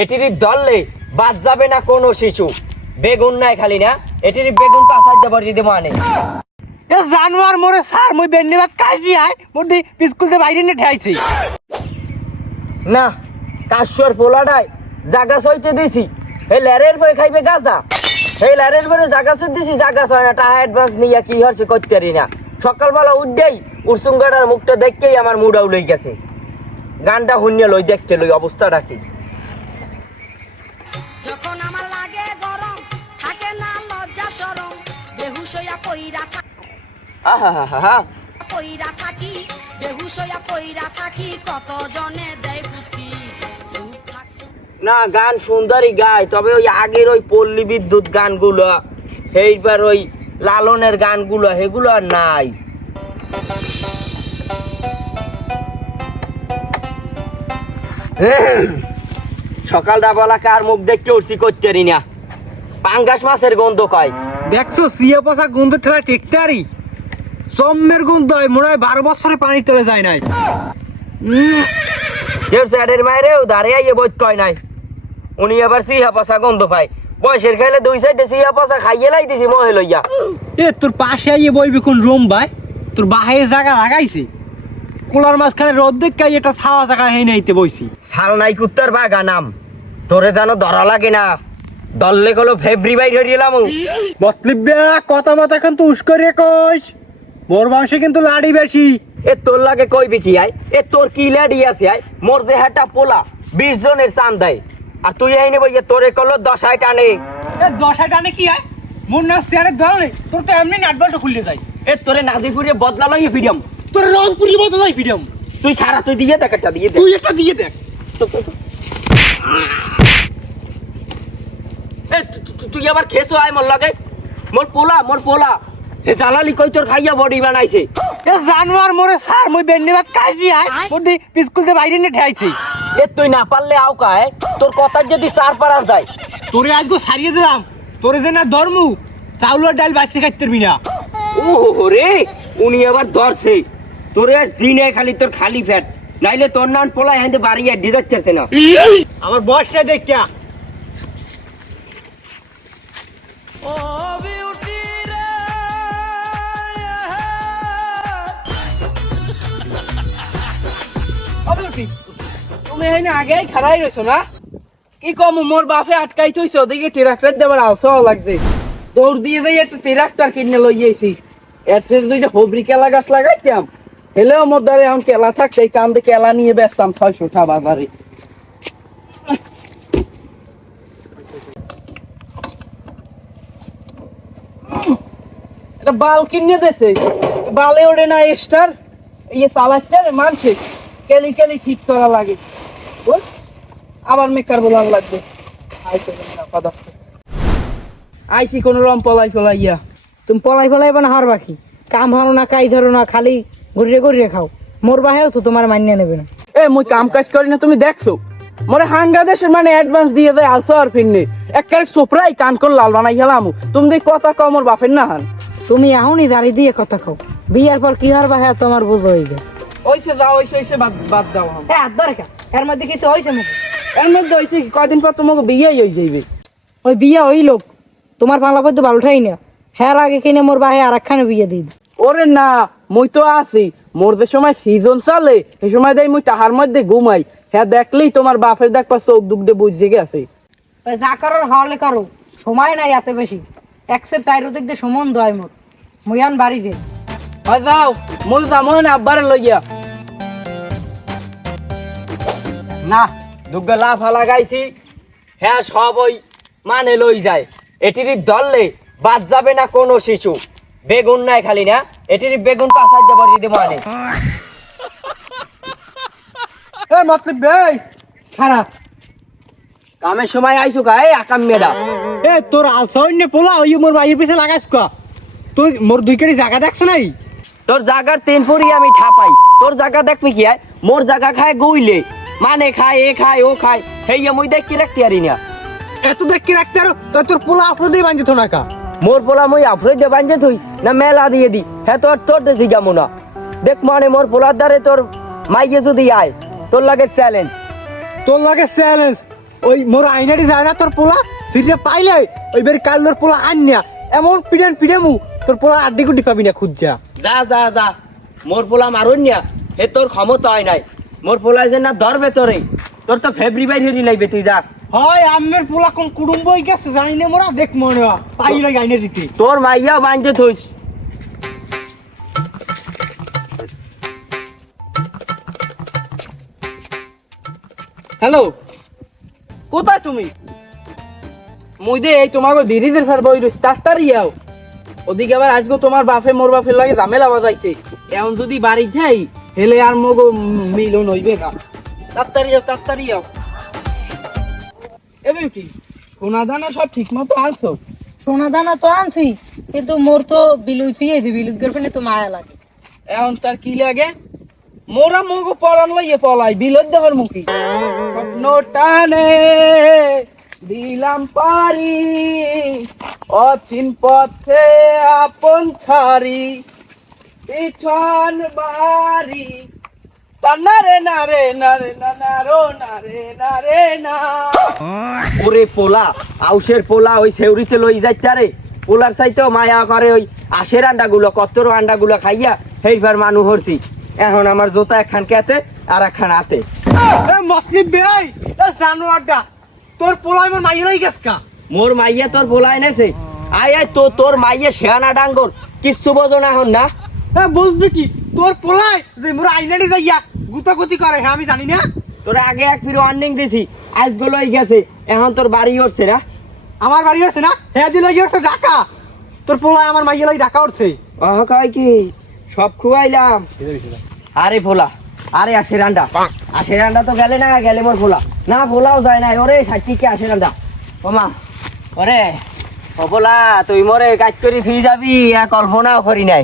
এটির দললে বাদ যাবে না কোনো শিশু। বেগুন নাই খালি না, এটির বেগুন পাঁচার দেবর যদি মানে এ জানোয়ার মোরে স্যার মই বেন্নিবাদ কাজি আয় মোর দি স্কুলতে বাইরে নিয়ে ঠাইছি না। কাশ্বর পোলাডায় জাগা সইতে দিছি, এই ল্যারের পরে খাইবে গাজা, এই ল্যারের পরে জাগা সই দিছি, জাগা সয় না, টাকা অ্যাডভান্স নিয়ে কি হচ্ছে করতে পারি না। সকালবেলা উঠেই উরসুঙ্গাটার মুখটা দেখতেই আমার মুড আউট হয়ে গেছে। গানটা শুনিয়ে লই দেখতে লই অবস্থাটা কি। যখন আমার লাগে গরম থাকে না লজ্জা শরম বেহুশ হইয়া কইরা আহা কইরা থাকি বেহুশ হইয়া কইরা থাকি কত জনে দেয় ফুসকি চুপ থাক না, গান সুন্দরই গায়, তবে ওই আগের ওই পল্লী বিদ্যুৎ গানগুলো, এইবার ওই লালনের গানগুলো সেগুলো আর নাই। সকালটা বলা কার মুখ দেখতে উঠছি করতে পারি না। পাঙ্গাস মাছের গন্ধ কয়। দেখছো সিয়া পচা গন্ধ ঠেলা টেকতে আরি চম্মের গন্ধ হয় মনে হয় 12 বছরে পানির তলে যায় নাই। কেউ স্যারের মায়েরেও দাঁড়িয়ে আইয়ে বোধ কয় নাই, উনি আবার সিহা পচা গন্ধ পায়। বয়সের খাইলে দুই সাইডে সিহা পচা খাইয়ে লাই দিছি মহে লইয়া। এ তোর পাশে আইয়ে বইবি কোন রুম ভাই, তোর বাহে জায়গা লাগাইছে কোলার মাঝখানে রোদ দেখাই এটা ছাওয়া জায়গা হেই নাইতে বইছি। শাল নাই কুত্তার বাগা নাম, তোরে জানো ধরা লাগে না, দললে গেলো ফেব্রি বাইর হইলাম। মতলিব্যা কথা মত এখন তো উস্করে কইস, মোর বংশে কিন্তু লাড়ি বেশি। এ তোর লাগে কইবি কি আয়, এ তোর কি লাডি আছে আয়, মোর দেহাটা পোলা 20 জনের চান দেয়, আর তুই আইনে বইয়ে তোরে কলো 10 টানে। এ 10 টানে কি হয়, মোর না চেয়ারে ধর নেই, তোর তো এমনি নাটবল্ট খুললে যায়। এ তোরে নাজিপুরে বদলা লইয়ে ফিরিয়াম, তোর রংপুরি বদলাই ফিডাম। তুই খারা তুই দিয়ে দেখ, একটা দিয়ে দে। তুই একটা দিয়ে দেখ। এ তুই আবার খেসো আয় মোর লাগে, মোর পোলা এ জালালি কই তোর খাইয়া বডি বানাইছে। এ জানোয়ার মোরে স্যার মই বেন্নিবাদ কাজি আয় মোর দি স্কুলতে বাইরে নিয়ে ঠাইছি। এ তুই না পারলে আও কায়, তোর কথা যদি চার পারার যায়। তোরে আজকে সারিয়ে দিলাম, তোরে যে না ধর্মু চাউলের ডাল বাচ্চা খাইতে পারবি না। ও রে, উনি আবার ধরছে তোরে আজ দিনে খালি তোর খালি ফ্যাট, নাইলে তোর নান পোলা হেঁদে বাড়ি আর ডিজাচ্ছে না। আমার বয়সটা দেখা তুমি এখানে আগেই খাড়াই রয়েছো না? কি কম মোর বাপে আটকাই থইছো, ওদিকে ট্রাক্টর দেবার আলসাও লাগছে, দৌড় দিয়ে যাই একটা ট্রাক্টর কিনে লইয়েছি। এর শেষ দুইটা হবরি কেলা গাছ লাগাইতাম, হেলেও মোর দ্বারা এখন কেলা থাকতে এই কান্দে কেলা নিয়ে বেচতাম 600 টা বাজারে। এটা বাল কিনে দেছে, বালে ওড়ে না স্টার, ইয়ে চালাচ্ছে মানছে কেলি কেলি ঠিক করা লাগে, বুঝ আবার মেকার বলার লাগবে। আইসি কোন রম পলাই ফলাইয়া। তুমি পলাই ফলাইবা না হার বাকি কাম হারো না কাজ হারো না, খালি ঘুরিয়ে ঘুরিয়ে খাও। মোর বাহেও তো তোমার মান্য নেবে না। এ মুই কাম কাজ করি না, তুমি দেখছো মোরে হাঙ্গা দেশের মানে অ্যাডভান্স দিয়ে দেয় আলসো আর ফিরনে এক ক্যারেট চোপড়াই কান করে লাল বানাই গেলাম। তুমি দেখ কথা কও মোর বাপের না হান। তুমি এখনই জারি দিয়ে কথা খাও, বিয়ার পর কি হার বাহে তোমার বোঝ হয়ে গেছে। ওইসে যাও, ওইসে বাদ দাও। হ্যাঁ দরকার এর মধ্যে কিছু হয়েছে মুখে? এর মধ্যে হয়েছে কি, কয়দিন পর তোমাকে বিয়েই হয়ে যাইবে। ওই বিয়া ওই লোক তোমার পালা পদ্য ভালো ঠাই না, হ্যাঁ আগে কিনে মোর বাহে আর একখানে বিয়ে দিয়ে দিই। ওরে না, মুই তো আছি, মোর যে সময় সিজন চলে সেই সময় দেয় মুই টাহার মধ্যে ঘুমাই, হ্যাঁ দেখলেই তোমার বাপের দেখবা চোখ দুঃখ দিয়ে বুঝে গেছে। যা করার হলে করো, সময় নাই এত বেশি, একসের চাইরো দিক দিয়ে সম্বন্ধ হয় মোর, মুয়ান বাড়ি দে। হয় যাও, মুই যাবো না আব্বারে লইয়া। না দুগ্গা লাফা লাগাইছি, হ্যাঁ সব ওই মানে লই যায়। এটির দললে বাদ যাবে না কোনো শিশু। বেগুন নাই খালি না, এটির বেগুন পাঁচার দেবর যদি মানে। এ মতলিব্যা খারাপ কামের সময় আইসু গায়ে আকাম মেডা। এ তোর আলসইন্য পোলা ওই মোর বাইরের পিছে লাগাইছ কা, তুই মোর 2 কেজি জায়গা দেখছ নাই? তোর জাগার 3 ফুরি আমি ঠাপাই, তোর জায়গা দেখবি কি আয়, মোর জায়গা খায় গইলে মানে খায়, এ খায় ও খায়, হেইয়া মুই দেখ কি রাখতে পারি না। এত দেখ কি রাখতে আরো তোর পোলা আপদে বাঁধি তো নাকা। মোর পোলা মুই আফ্রই দে বাঞ্জে তুই না মেলা দিয়ে দি, হ্যাঁ তোর দেশি কেমন না দেখ মানে মোর পোলার দ্বারে তোর মাইয়ে যদি আয় তোর লাগে চ্যালেঞ্জ। তোর লাগে চ্যালেঞ্জ, ওই মোর আইনারি যায় না তোর পোলা ফিরে পাইলে ওই বের কাল্লোর পোলা আন্যা এমন পিডামু তোর পোলা আড্ডি গুড্ডি পাবি না খুঁজা। যা যা যা, মোর পোলা মারুন না, হে তোর ক্ষমতা হয় নাই। মোর পোলা যে না ধরবে তোরে, তোর তো ফেব্রি বাইর হরি লাগবে, তুই যা। হয় আমের পোলা কোন কুটুম্ব হয়ে গেছে জানি না মোরা দেখ মনে পাইলে আইনে দিতে। তোর মাইয়া বাঁধতে থইস। হ্যালো, কোথায় তুমি? মুই দে এই তোমাকে ব্রিজের ফের বই রইছি, তাড়াতাড়ি যাও। ওদিকে আবার আজকে তোমার বাপে মোর বাপের লাগে ঝামেলা বাজাইছে। এখন যদি বাড়ি যাই হেলে আর মগ মিলন হইবে না। তাড়াতাড়ি যাও, তাড়াতাড়ি যাও। এ বিউটি, সোনা দানা সব ঠিক মতো আনছো? সোনা দানা তো আনছি, কিন্তু মোর তো বিলুই থুইয়েছি, বিলুর গেরফেনে তো মায়া লাগে। এখন তার কি লাগে? মোরা মগ পড়ান লইয়ে পলাই বিলত দেওয়ার মুখী। স্বপ্ন টানে দিলাম পারি, অচিন পথে আপন ছাড়ি, পিছন বাড়ি। নারে নারে নারে নারো নারে নারে না। ওরে পোলা, আউসের পোলা ওই সেউরিতে লই যাইতারে, পোলার চাইতেও মায়া করে ওই আশের আন্ডাগুলো, কত্তর আন্ডাগুলো খাইয়া সেইবার মানুষ হরছি। এখন আমার জোতা একখান কেতে আর একখান হাতে। এ মসলিম বেই এ জানোয়ারটা তোর পোলা আমার মাইরাই গেছকা। মোর মাইয়া তোর পোলা এনেছে, আয় আয় তো তোর মাইয়া শেয়ানা ডাঙ্গর, কিচ্ছু বোঝো না এখন না। হ্যাঁ বুঝবি কি তোর পোলাই যে মোরা আইনারি যাইয়া গুতাগুতি করে হ্যাঁ আমি জানি না। তোর আগে এক ফিরে ওয়ার্নিং দিছি, আজ গুলোই গেছে, এখন তোর বাড়ি উঠছে না। আমার বাড়ি আছে না হ্যাঁ দিলে গিয়েছে ঢাকা, তোর পোলাই আমার মাইয়া লাই ঢাকা উঠছে। অহ কয় কি সব খুয়াইলাম। আরে ভোলা, আরে আশে রান্ডা, আশে রান্ডা তো গেলে না, গেলে মোর ভোলা না, ভোলাও যায় না। ওরে ষাটটিকে আশে রান্ডা, ও মা ওরে ও ভোলা, তুই মোরে কাজ করি থুই যাবি, কল্পনাও করি নাই।